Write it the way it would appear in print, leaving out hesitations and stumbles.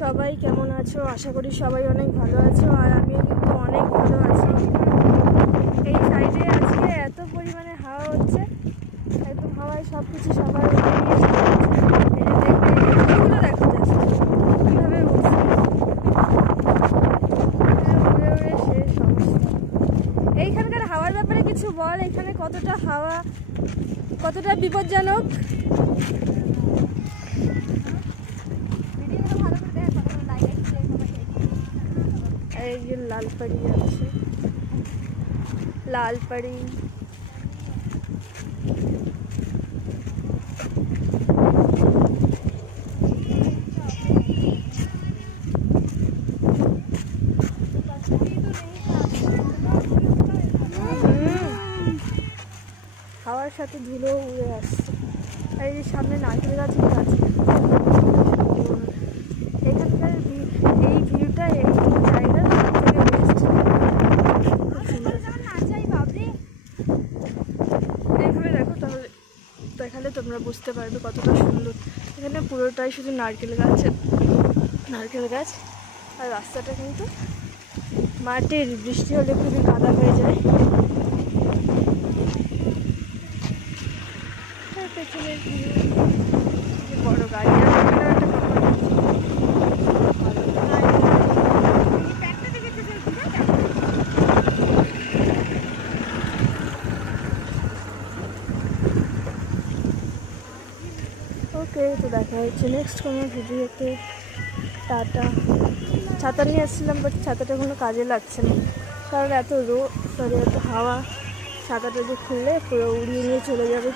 সবাই কেমন আছো? আশা করি সবাই অনেক ভালো আছো, আর আমিও কিন্তু অনেক ভালো আছি। এই সাইডে আজকে এত পরিমাণে হাওয়া হচ্ছে, একদম হাওয়ায় সব কিছু সবার উড়ে দেখো কীভাবে উঠছে, উড়ে উড়ে শেষ অবস্থা। এইখানকার হাওয়ার ব্যাপারে কিছু বল, এখানে কতটা হাওয়া, কতটা বিপজ্জনক? এই যে লালপাড়ি আছে, লালপাড়ি। হাওয়ার সাথে ধুলো উড়ে আসছে। আর এই যে সামনে নারকেল গাছগুলো আছে, এখানকার এই ভিউটা, এই জায়গা থেকে বেস্ট। এইভাবে দেখো, তাহলে দেখালে তোমরা বুঝতে পারবে কতটা সুন্দর। এখানে পুরোটাই শুধু নারকেল গাছ, নারকেল গাছ। আর রাস্তাটা কিন্তু মাটির, বৃষ্টি হলে খুবই কাদা হয়ে যায়। পেছনের বড় গাড়ি, ওকে। তো দেখা হচ্ছে নেক্সট কোনো ভিডিওতে। টাটা। ছাতা নিয়ে আসছিলাম, বাট ছাতাটা কোনো কাজে লাগছে না, কারণ এত এত হাওয়া। ছাতাটা যে খুললে পুরো উড়িয়ে নিয়ে চলে যাবে।